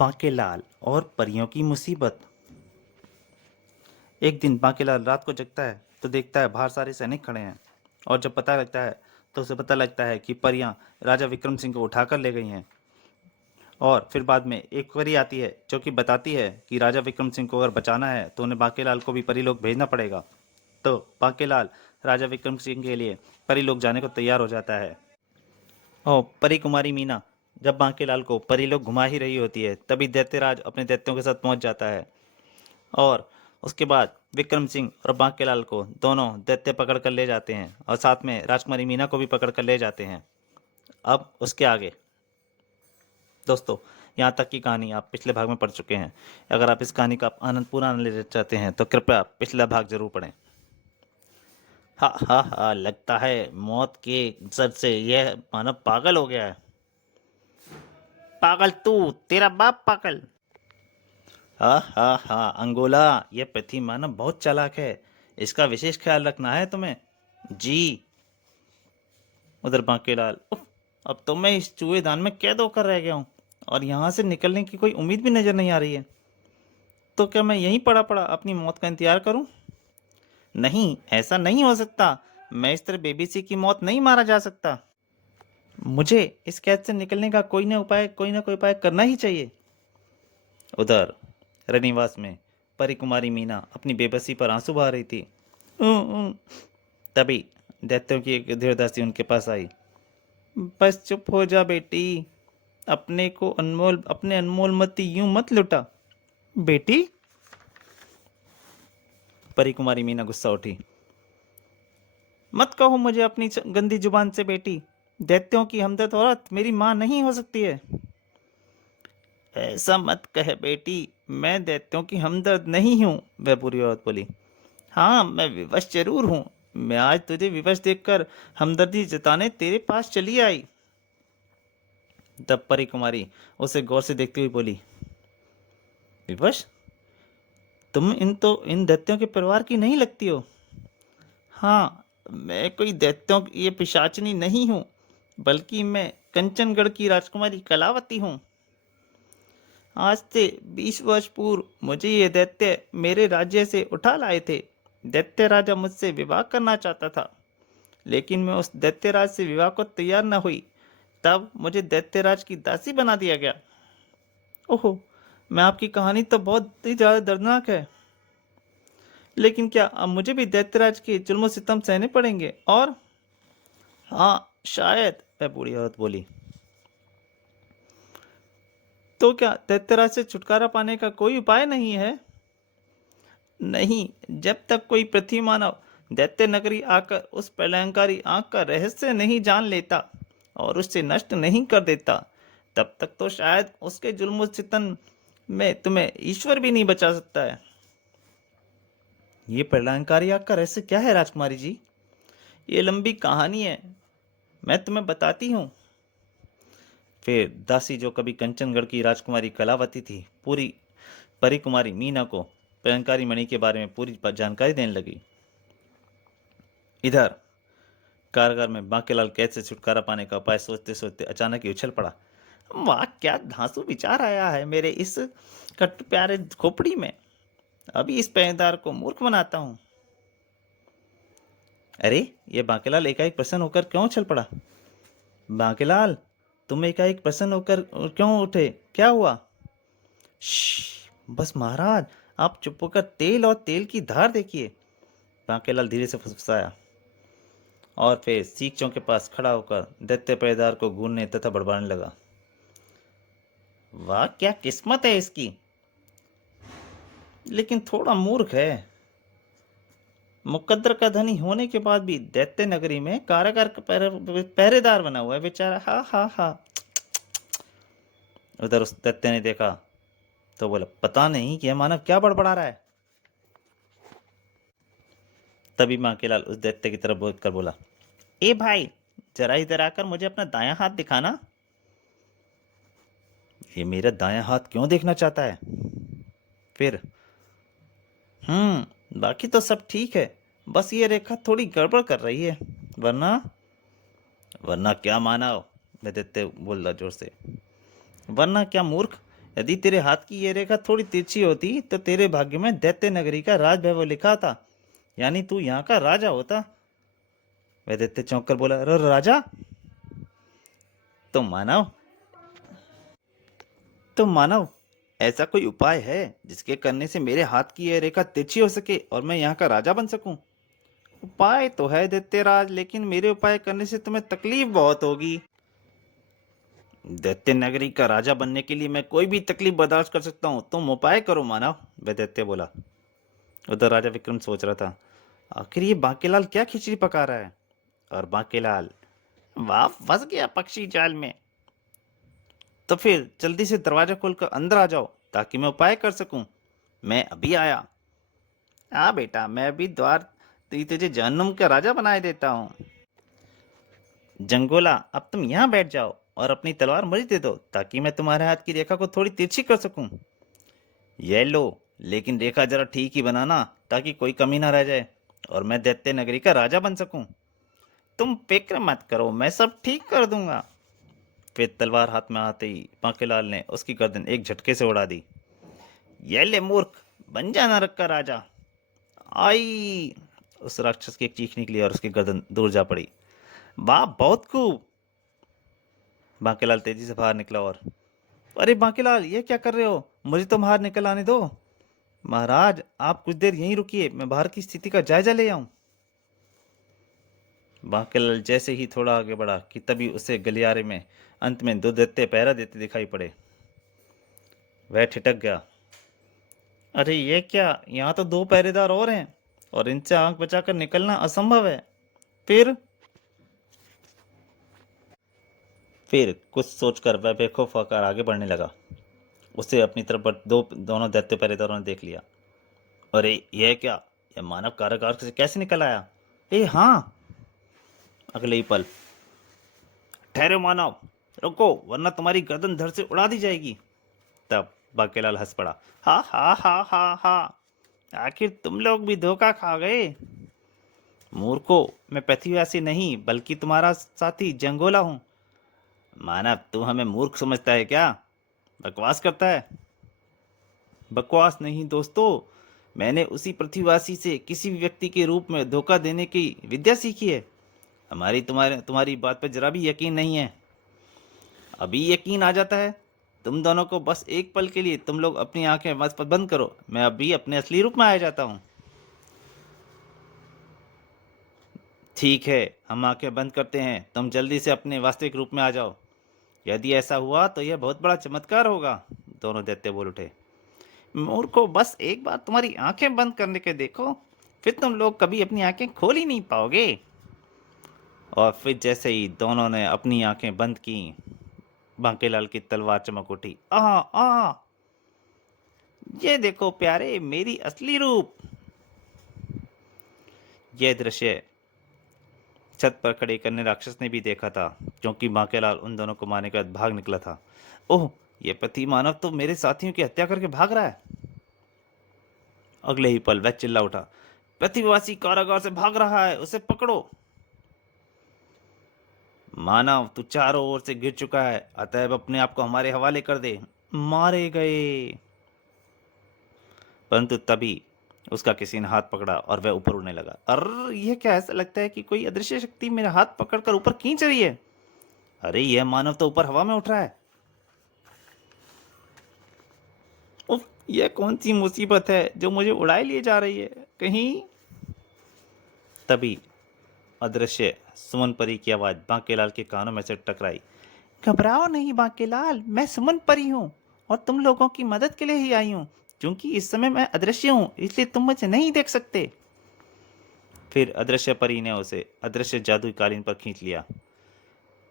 बांकेलाल और परियों की मुसीबत। एक दिन बांकेलाल रात को जगता है तो देखता है बाहर सारे सैनिक खड़े हैं। और जब पता लगता है तो उसे पता लगता है कि परियां राजा विक्रम सिंह को उठाकर ले गई हैं। और फिर बाद में एक परी आती है जो कि बताती है कि राजा विक्रम सिंह को अगर बचाना है तो उन्हें बांकेलाल को भी परी लोग भेजना पड़ेगा। तो बांकेलाल राजा विक्रम सिंह के लिए परी लोग जाने को तैयार हो जाता है। और परी कुमारी मीना जब बांकेलाल को परी लोग घुमा ही रही होती है तभी दैत्यराज अपने दैत्यों के साथ पहुंच जाता है। और उसके बाद विक्रम सिंह और बांकेलाल को दोनों दैत्य पकड़ कर ले जाते हैं और साथ में राजकुमारी मीना को भी पकड़ कर ले जाते हैं। अब उसके आगे दोस्तों, यहाँ तक की कहानी आप पिछले भाग में पढ़ चुके हैं। अगर आप इस कहानी का आनंद पूरा आनंद लेना चाहते हैं तो कृपया पिछला भाग जरूर पढ़ें। हा हा हा, लगता है मौत के सर से यह मानव पागल हो गया है। पागल तू, तेरा बाप पागल। हा हा हा, अंगोला, यह पृथ्वी मानव बहुत चालाक है। इसका विशेष ख्याल रखना है तुम्हें। जी। उधर बांकेलाल, उफ, अब तो मैं इस चूहेदान में कैद होकर रह गया हूँ और यहाँ से निकलने की कोई उम्मीद भी नजर नहीं आ रही है। तो क्या मैं यहीं पड़ा पड़ा अपनी मौत का इंतजार करूं? नहीं, ऐसा नहीं हो सकता। मैं इस तरह बेबीसी की मौत नहीं मारा जा सकता। मुझे इस कैद से निकलने का कोई ना कोई उपाय करना ही चाहिए। उधर रनिवास में परी कुमारी मीना अपनी बेबसी पर आंसू बहा रही थी। तभी दैत्यों की एक धीरदासी उनके पास आई। बस चुप हो जा बेटी, अपने अनमोल मती यूं मत लुटा। बेटी? परी कुमारी मीना गुस्सा उठी। मत कहो मुझे अपनी गंदी जुबान से बेटी। दैत्यों की हमदर्द औरत मेरी माँ नहीं हो सकती है। ऐसा मत कह बेटी, मैं दैत्यों की हमदर्द नहीं हूँ, वह बुरी औरत बोली। हाँ, मैं विवश जरूर हूँ। मैं आज तुझे विवश देखकर हमदर्दी जताने तेरे पास चली आई। तब परी कुमारी उसे गौर से देखती हुई बोली, विवश? तुम इन दैत्यों के परिवार की नहीं लगती हो। हाँ, मैं कोई दैत्यों की ये पिशाचनी नहीं हूँ, बल्कि मैं कंचनगढ़ की राजकुमारी कलावती हूँ। आज से 20 वर्ष पूर्व मुझे ये दैत्य मेरे राज्य से उठा लाए थे। दैत्य राजा मुझसे विवाह करना चाहता था, लेकिन मैं उस दैत्यराज से विवाह को तैयार न हुई। तब मुझे दैत्यराज की दासी बना दिया गया। ओहो, मैं आपकी कहानी तो बहुत ही ज्यादा दर्दनाक है। लेकिन क्या अब मुझे भी दैत्यराज के जुल्म सितम सहने पड़ेंगे? और हाँ, शायद, वह बूढ़ी औरत बोली। तो क्या दैत्यराज से छुटकारा पाने का कोई उपाय नहीं है? नहीं, जब तक कोई पृथ्वी मानव दैत्य नगरी आकर उस प्रलयंकारी आंख का रहस्य नहीं जान लेता और उससे नष्ट नहीं कर देता, तब तक तो शायद उसके जुल्म सितम में तुम्हें ईश्वर भी नहीं बचा सकता है। ये प्रलयंकारी आग का रहस्य क्या है राजकुमारी जी? ये लंबी कहानी है, मैं तुम्हें बताती हूँ। फिर दासी, जो कभी कंचनगढ़ की राजकुमारी कलावती थी, पूरी परी कुमारी मीना को प्रलयंकारी मणि के बारे में पूरी जानकारी देने लगी। इधर कारगर में बांकेलाल कैद से छुटकारा पाने का उपाय सोचते सोचते अचानक ही उछल पड़ा। वाह, क्या धांसू विचार आया है मेरे इस कट्टू प्यारे खोपड़ी में। अभी इस पहरेदार को मूर्ख बनाता हूँ। अरे, ये बांकेलाल एकाएक प्रसन्न होकर क्यों उछल पड़ा? बांकेलाल, तुम एकाएक प्रसन्न होकर क्यों उठे? क्या हुआ? बस महाराज, आप चुप होकर तेल और तेल की धार देखिए, बांकेलाल धीरे से फुसफुसाया। और फिर सीखचों के पास खड़ा होकर दैत्य पैदार को घूरने तथा बड़बाने लगा। वाह, क्या किस्मत है इसकी, लेकिन थोड़ा मूर्ख है। मुकद्दर का धनी होने के बाद भी दैत्य नगरी में कारागार का पहरेदार बना हुआ है बेचारा। हा हा हा। उधर उस दैत्य ने देखा तो बोला, पता नहीं कि यह मानव क्या बड़बड़ा रहा है। तभी बांकेलाल उस दैत्य की तरफ बोल कर बोला, ए भाई, जरा इधर आकर मुझे अपना दायां हाथ दिखाना। ये मेरा दायां हाथ क्यों देखना चाहता है? फिर बाकी तो सब ठीक है, बस ये रेखा थोड़ी गड़बड़ कर रही है। वरना वरना क्या मानव? मैं दैत्य बोल रहा जोर से। वरना क्या मूर्ख, यदि तेरे हाथ की ये रेखा थोड़ी तिरछी होती तो तेरे भाग्य में दैत्य नगरी का राजवैभव लिखा था, यानी तू यहाँ का राजा होता। वह दैत्य चौंक कर बोला, राजा? तो मानव तो मानव ऐसा कोई उपाय है जिसके करने से मेरे हाथ की यह रेखा तिरछी हो सके और मैं यहाँ का राजा बन सकूं? उपाय तो है दैत्यराज, लेकिन मेरे उपाय करने से तुम्हें तकलीफ बहुत होगी। दैत्य नगरी का राजा बनने के लिए मैं कोई भी तकलीफ बर्दाश्त कर सकता हूँ, तुम उपाय करो मानव, वह दैत्य बोला। उधर राजा विक्रम सोच रहा था, आखिर ये बांकेलाल क्या खिचड़ी पका रहा है। और बांकेलाल, वाह, फंस गया पक्षी जाल में। तो फिर जल्दी से दरवाजा खोलकर अंदर आ जाओ ताकि मैं उपाय कर सकूं। मैं अभी आया। हाँ बेटा, मैं अभी द्वार तुझे जहन्नुम का राजा बनाए देता हूँ। जंगोला, अब तुम यहाँ बैठ जाओ और अपनी तलवार मुझे दे दो ताकि मैं तुम्हारे हाथ की रेखा को थोड़ी तिरछी कर सकूं। ये लो, लेकिन रेखा जरा ठीक ही बनाना ताकि कोई कमी ना रह जाए और मैं दैत्य नगरी का राजा बन सकूं। तुम फिक्र मत करो, मैं सब ठीक कर दूंगा। फिर तलवार हाथ में आते ही बांकेलाल ने उसकी गर्दन एक झटके से उड़ा दी। ये ले मूर्ख, बन जा नरक का राजा। आई! उस राक्षस की एक चीख निकली और उसकी गर्दन दूर जा पड़ी। वाह, बहुत खूब। बांकेलाल तेजी से बाहर निकला और, अरे बांकेलाल, ये क्या कर रहे हो? मुझे तो बाहर निकल आने दो। महाराज, आप कुछ देर यहीं रुकिए, मैं बाहर की स्थिति का जायजा ले आऊं। बांकेलाल जैसे ही थोड़ा आगे बढ़ा कि तभी उसे गलियारे में अंत में दो दैत्य पहरा देते दिखाई पड़े। वह ठिठक गया। अरे ये क्या, यहाँ तो दो पहरेदार और हैं और इनसे आंख बचाकर निकलना असंभव है। फिर फिर कुछ सोचकर वह बेखौफ होकर आगे बढ़ने लगा। उसे अपनी तरफ दोनों दैत्य पहरेदारों ने देख लिया। अरे यह क्या, यह मानव कारागार से कैसे निकल आया? हाँ। अगले ही पल, ठहरो मानव, रुको वरना तुम्हारी गर्दन धड़ से उड़ा दी जाएगी। तब बांकेलाल हंस पड़ा। हा हा हा हा हा, आखिर तुम लोग भी धोखा खा गए। मूर्खो, मैं पृथ्वीवासी नहीं बल्कि तुम्हारा साथी जंगोला हूँ। मानव, तू हमें मूर्ख समझता है क्या? बकवास करता है। बकवास नहीं दोस्तों, मैंने उसी पृथ्वीवासी से किसी भी व्यक्ति के रूप में धोखा देने की विद्या सीखी है। हमारी तुम्हारी बात पर जरा भी यकीन नहीं है। अभी यकीन आ जाता है। तुम दोनों को बस एक पल के लिए तुम लोग अपनी आंखें मत बंद करो, मैं अभी अपने असली रूप में आ जाता हूँ। ठीक है, हम आंखें बंद करते हैं, तुम जल्दी से अपने वास्तविक रूप में आ जाओ। यदि ऐसा हुआ तो यह बहुत बड़ा चमत्कार होगा, दोनों दैत्य बोल उठे। मूर्खो, बस एक बार तुम्हारी आंखें बंद करने के देखो, फिर तुम लोग कभी अपनी आंखें खोल ही नहीं पाओगे। और फिर जैसे ही दोनों ने अपनी आंखें बंद की, बांकेलाल की तलवार चमक उठी। आ आ ये देखो प्यारे, मेरी असली रूप। यह दृश्य छत पर खड़े कन्या राक्षस ने भी देखा था, क्योंकि बांकेलाल उन दोनों को मारने के बाद भाग निकला था। ओह, ये पति मानव तो मेरे साथियों की हत्या करके भाग रहा है। अगले ही पल वह चिल्ला उठा, प्रतिवासी कारागार से भाग रहा है, उसे पकड़ो। मानव, तू चारों ओर से गिर चुका है, अतएव अपने आप को हमारे हवाले कर दे। मारे गए। परंतु तभी उसका किसी ने हाथ पकड़ा और वह ऊपर उड़ने लगा। अरे यह क्या, ऐसा लगता है कि कोई अदृश्य शक्ति मेरा हाथ पकड़कर ऊपर खींच रही है। अरे यह मानव तो ऊपर हवा में उठ रहा है। उफ, यह कौन सी मुसीबत है जो मुझे उड़ाए लिए जा रही है कहीं। तभी अदृश्य सुमन परी की आवाज बांकेलाल के कानों में से टकराई। घबराओ नहीं बांकेलाल, मैं सुमन परी हूँ और तुम लोगों की मदद के लिए ही आई हूँ। क्योंकि इस समय मैं अदृश्य हूँ, इसलिए तुम मुझे नहीं देख सकते। फिर अदृश्य परी ने उसे अदृश्य जादुई कालीन पर खींच लिया।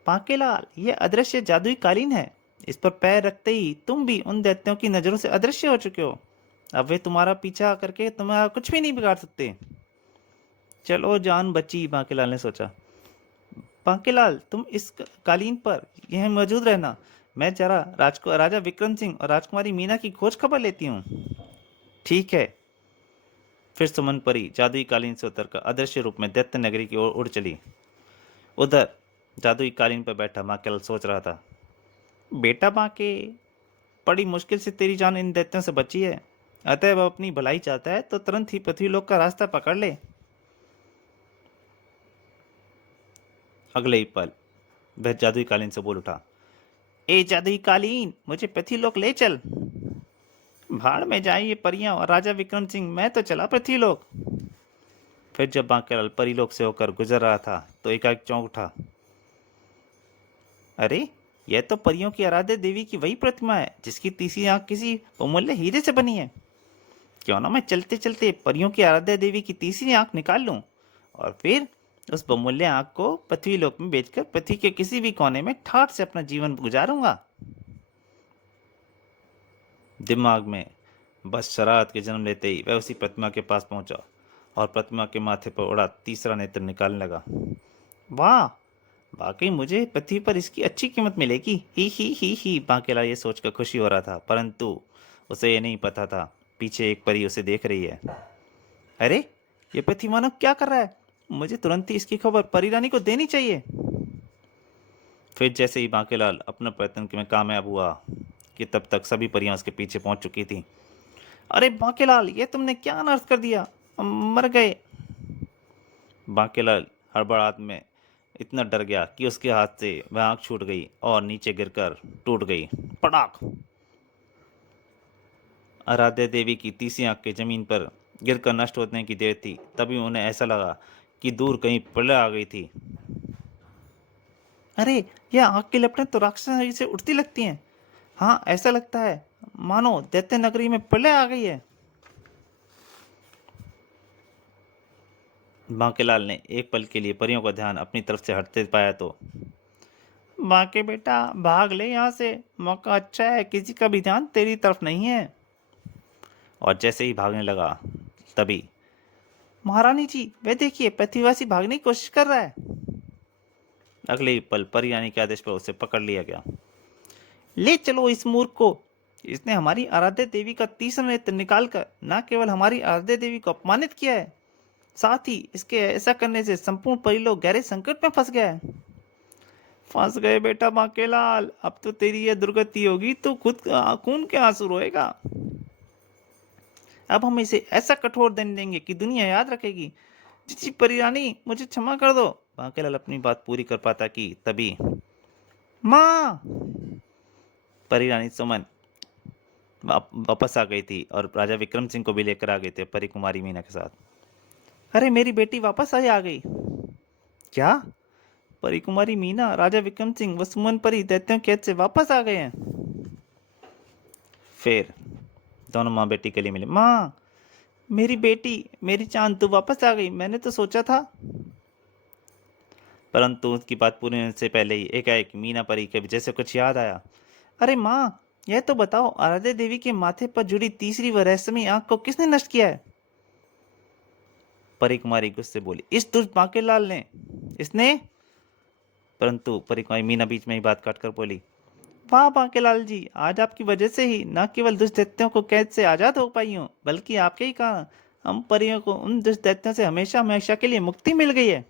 बांकेलाल, यह अदृश्य जादुई कालीन है, इस पर पैर रखते ही तुम भी उन दैत्यों की नजरों से अदृश्य हो चुके हो। अब वे तुम्हारा पीछा करके तुम्हारा कुछ भी नहीं बिगाड़ सकते। चलो जान बची, बांकेलाल ने सोचा। बांकेलाल, तुम इस कालीन पर यह मौजूद रहना, मैं जरा राजा विक्रम सिंह और राजकुमारी मीना की खोज खबर लेती हूँ। ठीक है। फिर सुमन परी जादुई कालीन से उतरकर अदृश्य रूप में दैत्य नगरी की ओर उड़ चली। उधर जादुई कालीन पर बैठा बांकेलाल सोच रहा था। बेटा बांके, बड़ी मुश्किल से तेरी जान इन दैत्यों से बची है, अतः वह अपनी भलाई चाहता है तो तुरंत ही पृथ्वीलोक का रास्ता पकड़ ले। अगले ही पल वह जादुई कालीन से बोल उठा, ए जादुई कालीन, मुझे पृथ्वीलोक ले चल। भाड़ में जाए ये परियां और राजा विक्रम सिंह, मैं तो चला पृथ्वीलोक। फिर जब बांकेलाल परीलोक से होकर गुजर रहा था तो एकाएक चौंक उठा। अरे, यह तो परियों की आराध्य देवी की वही प्रतिमा है जिसकी तीसरी आंख किसी बहुमूल्य हीरे से बनी है। क्यों ना मैं चलते चलते परियों की आराध्य देवी की तीसरी आंख निकाल लूं और फिर उस बहुमूल्य आंख को पृथ्वीलोक में बेचकर पृथ्वी के किसी भी कोने में ठाठ से अपना जीवन गुजारूंगा। दिमाग में बस शरारत के जन्म लेते ही वह उसी प्रतिमा के पास पहुंचा और प्रतिमा के माथे पर उड़ा तीसरा नेत्र निकालने लगा। वाह, वाकई मुझे पृथ्वी पर इसकी अच्छी कीमत मिलेगी। ही बांकेला ये सोचकर खुशी हो रहा था, परंतु उसे ये नहीं पता था पीछे एक परी उसे देख रही है। अरे, ये पृथ्वी मानव क्या कर रहा है? मुझे तुरंत ही इसकी खबर परी रानी को देनी चाहिए। फिर जैसे ही बांकेलाल अपना प्रयत्न में कामयाब हुआ कि तब तक सभी परियां उसके पीछे पहुंच चुकी थीं। अरे बांकेलाल, ये तुमने क्या अनर्थ कर दिया? हम मर गए। बांकेलाल हड़बड़ाहट में इतना डर गया कि उसके हाथ से वह आंख छूट गई और नीचे गिरकर टूट गई। पटाख! आराध्या देवी की तीसरी आंख के जमीन पर गिरकर नष्ट होने की देर थी, तभी उन्हें ऐसा लगा कि दूर कहीं प्रलय आ गई थी। अरे, यह आंख की लपटें तो राक्षस से उठती लगती हैं। हाँ, ऐसा लगता है मानो दैत्य नगरी में प्रलय आ गई है। बांकेलाल ने एक पल के लिए परियों का ध्यान अपनी तरफ से हटते पाया तो, बांके बेटा, भाग ले यहाँ से, मौका अच्छा है, किसी का भी ध्यान तेरी तरफ नहीं है। और जैसे ही भागने लगा तभी, महारानी जी, वह देखिए, पृथ्वीवासी भागने की कोशिश कर रहा है। अगले ही पल परी रानी के आदेश पर उसे पकड़ लिया गया। ले चलो इस मूर्ख को। इसने हमारी आराध्य देवी का तीसरा नेत्र निकालकर न केवल हमारी आराध्य देवी को अपमानित किया है, साथ ही इसके ऐसा करने से संपूर्ण परिलोक गहरे संकट में फंस गया है। फंस गए बेटा बांकेलाल, अब तो तेरी यह दुर्गति होगी तो खुद खून के आंसू रोएगा। अब हम इसे ऐसा कठोर दंड देंगे कि दुनिया याद रखेगी। जी परी रानी, मुझे क्षमा कर दो। बांकेलाल अपनी बात पूरी कर पाता कि तभी, माँ! परी रानी सुमन वापस आ गई थी और राजा विक्रम सिंह को भी लेकर आ गए थे परी कुमारी मीना के साथ। अरे, मेरी बेटी वापस आ गई। क्या? परी कुमारी मीना, राजा विक्रम सिंह व सुमन परी दैत्यों कैद से वापस आ गए हैं। फिर दोनों माँ बेटी के लिए मिले। माँ, मेरी बेटी, मेरी चांद, तू वापस आ गई। मैंने तो सोचा था। परंतु उसकी बात पूरी होने से पहले ही एकाएक मीना परी के जैसे कुछ याद आया। अरे माँ, यह तो बताओ, आराध्य देवी के माथे पर जुड़ी तीसरी व रहस्यमयी आंख को किसने नष्ट किया है? परी कुमारी गुस्से बोली, इस दुष्ट बांकेलाल ने। इसने? परंतु परी कुमारी मीना बीच में ही बात काटकर बोली, वाह बांकेलाल जी, आज आपकी वजह से ही न केवल दुष्ट दैत्यों को कैद से आजाद हो पाई हूँ, बल्कि आपके ही कारण हम परियों को उन दुष्ट दैत्यों से हमेशा हमेशा के लिए मुक्ति मिल गई है।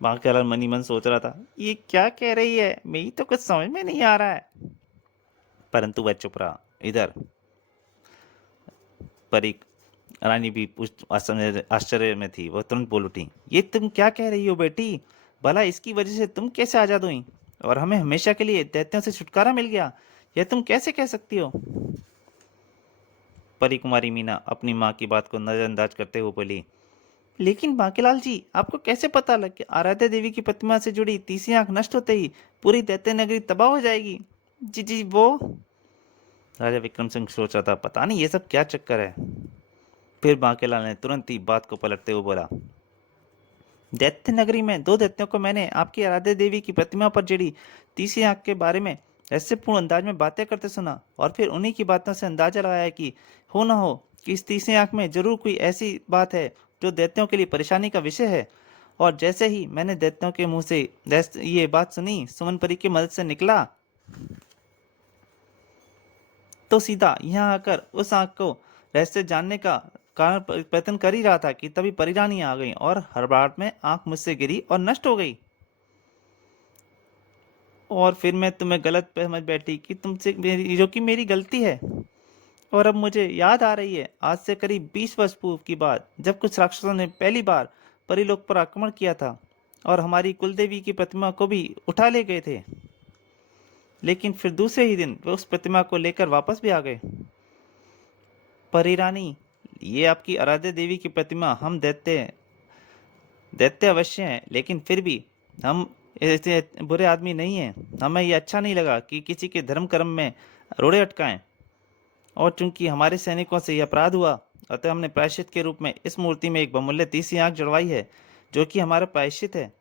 बांकेलाल मनी मन सोच रहा था, ये क्या कह रही है, मेरी तो कुछ समझ में नहीं आ रहा है। परंतु वह चुप रहा। इधर परी रानी भी आश्चर्य में थी। वह तुरंत बोल उठी, ये तुम क्या कह रही हो बेटी? भला इसकी वजह से तुम कैसे आजाद हुई और हमें हमेशा के लिए दैत्यों से छुटकारा मिल गया? यह तुम कैसे कह सकती हो? परी कुमारी मीना अपनी माँ की बात को नजरअंदाज करते हुए बोली, लेकिन बांकेलाल जी, आपको कैसे पता लग कि आराध्या देवी की प्रतिमा से जुड़ी तीसरी आंख नष्ट होते ही पूरी दैत्य नगरी तबाह हो जाएगी? जी जी, वो राजा विक्रम सिंह सोच रहा था, पता नहीं ये सब क्या चक्कर है। फिर बांकेलाल ने तुरंत ही बात को पलटते हुए बोला, दैत्य नगरी में दो दैत्यों को मैंने आपकी आराध्य देवी की प्रतिमा पर जड़ी तीसरी आंख के बारे में रहस्यपूर्ण अंदाज में बातें करते सुना और फिर उन्हीं की बातों से अंदाजा लगाया कि हो ना हो कि इस तीसरी आंख में जरूर कोई ऐसी बात है जो दैत्यों के लिए परेशानी का विषय है। और जैसे ही मैंने दैत्यों के मुंह से ये बात सुनी, सुमन परी की मदद से निकला तो सीधा यहाँ आकर उस आंख को रहस्य जानने का कारण प्रयत्न कर ही रहा था कि तभी परिरानी आ गई और हड़बड़ाहट में आंख मुझसे गिरी और नष्ट हो गई। और फिर मैं तुम्हें गलत समझ बैठी कि तुमसे मेरी जो कि मेरी गलती है। और अब मुझे याद आ रही है आज से करीब 20 वर्ष पूर्व की बात, जब कुछ राक्षसों ने पहली बार परीलोक पर आक्रमण किया था और हमारी कुलदेवी की प्रतिमा को भी उठा ले गए थे। लेकिन फिर दूसरे ही दिन वे उस प्रतिमा को लेकर वापस भी आ गए। परी रानी, ये आपकी आराध्य देवी की प्रतिमा, हम दैत्य दैत्य अवश्य हैं, लेकिन फिर भी हम ऐसे बुरे आदमी नहीं हैं। हमें ये अच्छा नहीं लगा कि किसी के धर्म कर्म में रोड़े अटकाएं। और चूंकि हमारे सैनिकों से यह अपराध हुआ, अतः हमने प्रायश्चित के रूप में इस मूर्ति में एक बहुमूल्य तीसरी आंख जड़वाई है, जो कि हमारा प्रायश्चित है।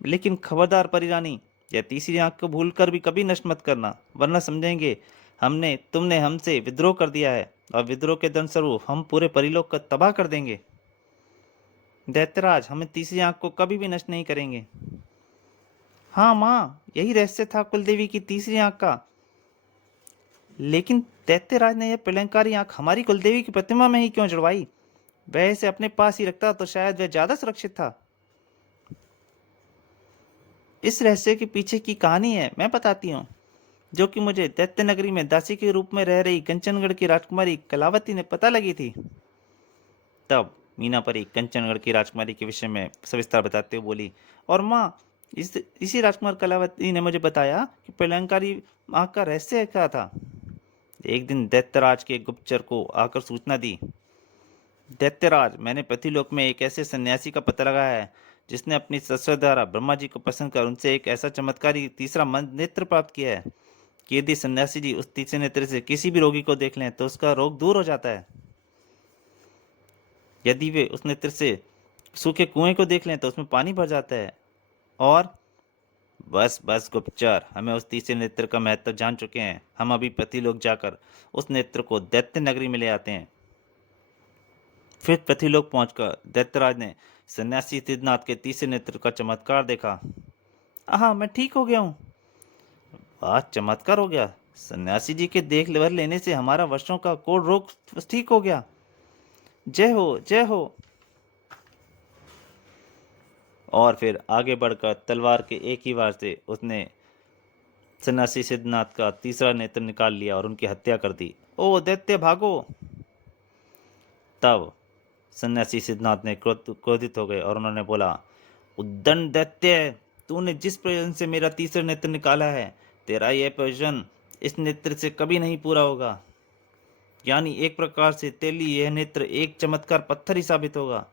लेकिन खबरदार परिरानी, यह तीसरी आंख को भूल कर भी कभी नष्ट मत करना, वरना समझेंगे तुमने हमसे विद्रोह कर दिया है, और विद्रोह के दंड स्वरूप हम पूरे परिलोक को तबाह कर देंगे। दैत्यराज, हमें तीसरी आंख को कभी भी नष्ट नहीं करेंगे। हाँ माँ, यही रहस्य था कुलदेवी की तीसरी आंख का। लेकिन दैत्यराज ने यह प्रलंकारी आंख हमारी कुलदेवी की प्रतिमा में ही क्यों जड़वाई? वह इसे अपने पास ही रखता तो शायद वह ज्यादा सुरक्षित था। इस रहस्य के पीछे की कहानी है, मैं बताती हूँ, जो कि मुझे दैत्य नगरी में दासी के रूप में रह रही कंचनगढ़ की राजकुमारी कलावती ने पता लगी थी। तब मीना परी कंचनगढ़ की राजकुमारी के विषय में सविस्तार बताते हुए बोली, और माँ, इसी राजकुमार कलावती ने मुझे बताया कि प्रलंकारी आंख का रहस्य क्या था। एक दिन दैत्यराज के गुप्तचर को आकर सूचना दी, दैत्यराज, मैंने पृथ्वीलोक में एक ऐसे सन्यासी का पता लगाया है जिसने अपनी शस्त्र द्वारा ब्रह्मा जी को पसंद कर उनसे एक ऐसा चमत्कारी तीसरा मन नेत्र प्राप्त किया है कि यदि सन्यासी जी उस तीसरे नेत्र से किसी भी रोगी को देख लें तो उसका रोग दूर हो जाता है। यदि वे उस नेत्र से सूखे कुएं को देख लें तो उसमें पानी भर जाता है। और बस बस गुप्तचर, हमें उस तीसरे नेत्र का महत्व जान चुके हैं। हम अभी पृथ्वीलोक जाकर उस नेत्र को दैत्य नगरी में ले आते हैं। फिर पृथ्वीलोक पहुंचकर दैत्यराज ने सन्यासी सिद्धनाथ के तीसरे नेत्र का चमत्कार देखा। हाँ, मैं ठीक हो गया हूँ। आज चमत्कार हो गया? सन्यासी जी के देख भर लेने से हमारा वर्षों का कोढ़ रोग ठीक हो गया। जय हो, जय हो। और फिर आगे बढ़कर तलवार के एक ही वार से उसने सन्यासी सिद्धनाथ का तीसरा नेत्र निकाल लिया और उनकी हत्या कर दी। ओ दैत्य, भागो! तब सन्यासी सिद्धनाथ ने क्रोधित हो गए और उन्होंने बोला, उद्दंड दैत्य, तूने जिस प्रयोजन से मेरा तीसरा नेत्र निकाला है, तेरा यह प्रयोजन इस नेत्र से कभी नहीं पूरा होगा। यानी एक प्रकार से तेरे लिए यह नेत्र एक चमत्कार पत्थर ही साबित होगा।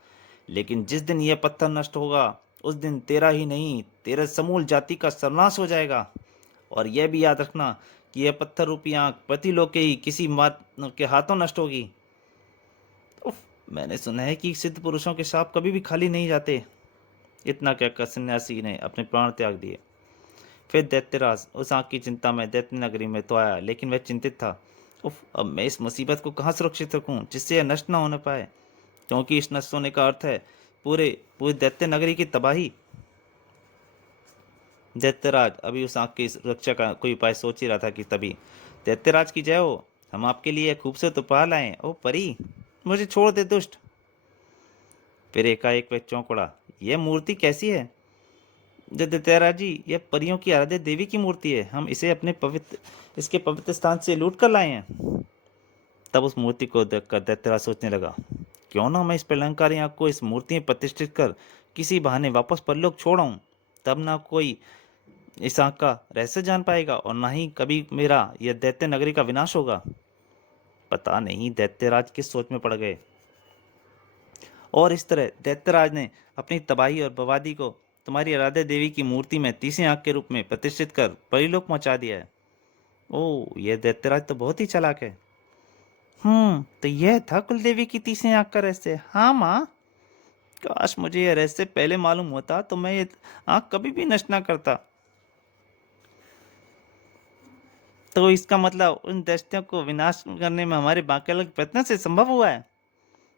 लेकिन जिस दिन यह पत्थर नष्ट होगा, उस दिन तेरा ही नहीं, तेरे समूल जाति का सर्वनाश हो जाएगा। और यह भी याद रखना कि यह पत्थर रूपी आंख प्रतिलोक के ही किसी मात के हाथों नष्ट होगी। उफ, मैंने सुना है कि सिद्ध पुरुषों के शाप कभी भी खाली नहीं जाते। इतना कहकर सन्यासी ने अपने प्राण त्याग दिए। फिर दैत्यराज उस आंख की चिंता में दैत्य नगरी में तो आया, लेकिन वह चिंतित था। उफ, अब मैं इस मुसीबत को कहाँ सुरक्षित रखूं जिससे यह नष्ट न होने पाए, क्योंकि इस नष्ट होने का अर्थ है पूरे पूरी दैत्य नगरी की तबाही। दैत्यराज अभी उस आंख की सुरक्षा का कोई उपाय सोच ही रहा था कि तभी, दैत्यराज की जय हो, हम आपके लिए खूबसूरत उपहार लाए। ओ परी, मुझे छोड़ दे दुष्ट। फिर एकाएक वह चौंक पड़ा, यह मूर्ति कैसी है? दैत्यराज जी, यह परियों की आराध्य देवी की मूर्ति है। हम इसे इसके पवित्र स्थान से लूट कर लाए हैं। तब उस मूर्ति को देखकर दैत्यराज सोचने लगा, क्यों ना मैं इस प्रलंकारी आंख को इस मूर्ति में प्रतिष्ठित कर किसी बहाने वापस परलोक छोड़ आऊं। तब ना कोई इस आंख का रहस्य जान पाएगा और ना ही कभी मेरा यह दैत्य नगरी का विनाश होगा। पता नहीं दैत्यराज किस सोच में पड़ गए, और इस तरह दैत्यराज ने अपनी तबाही और बर्बादी को तुम्हारी आराध्य देवी की मूर्ति में तीसरी आंख के रूप में प्रतिष्ठित कर परिलोक पहुंचा दिया है। ओ, यह दैत्यराज तो बहुत ही चालाक है। तो यह था कुलदेवी की तीसरी आंख का रहस्य। हाँ माँ, काश मुझे यह रहस्य पहले मालूम होता तो मैं ये आंख कभी भी नष्ट ना करता। तो इसका मतलब उन दैत्यों को विनाश करने में हमारे बाकी अलग प्रयत्न से संभव हुआ है।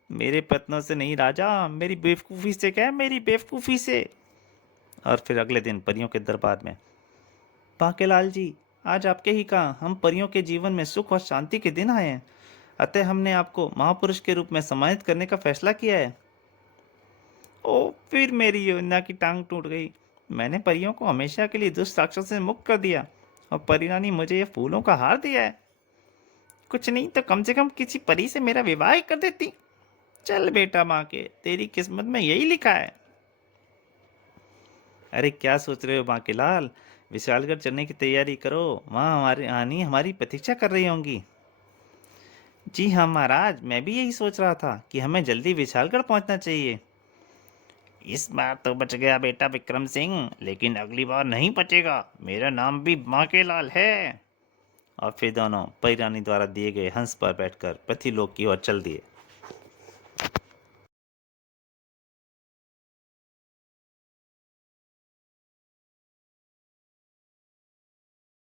मेरे प्रयत्नों से नहीं राजा, मेरी बेवकूफ़ी से। क्या है? मेरी बेवकूफ़ी से। और फिर अगले दिन परियों के दरबार में, बांकेलाल जी, आज आपके ही कहा हम परियों के जीवन में सुख और शांति के दिन आए हैं, अतः हमने आपको महापुरुष के रूप में सम्मानित करने का फैसला किया है। ओ, फिर मेरी योजना की टांग टूट गई। मैंने परियों को हमेशा के लिए दुष्ट राक्षस से मुक्त कर दिया और परिरानी मुझे ये फूलों का हार दिया है। कुछ नहीं तो कम से कम किसी परी से मेरा विवाह ही कर देती। चल बेटा, माँ के तेरी किस्मत में यही लिखा है। अरे क्या सोच रहे हो बांके लाल, विशालगढ़ चलने की तैयारी करो, वहाँ हमारी रानी हमारी प्रतीक्षा कर रही होंगी। जी हाँ महाराज, मैं भी यही सोच रहा था कि हमें जल्दी विशालगढ़ पहुंचना चाहिए। इस बार तो बच गया बेटा विक्रम सिंह, लेकिन अगली बार नहीं बचेगा। मेरा नाम भी बांके लाल है। और फिर दोनों परी रानी द्वारा दिए गए हंस पर बैठकर पृथ्वीलोक की ओर चल दिए।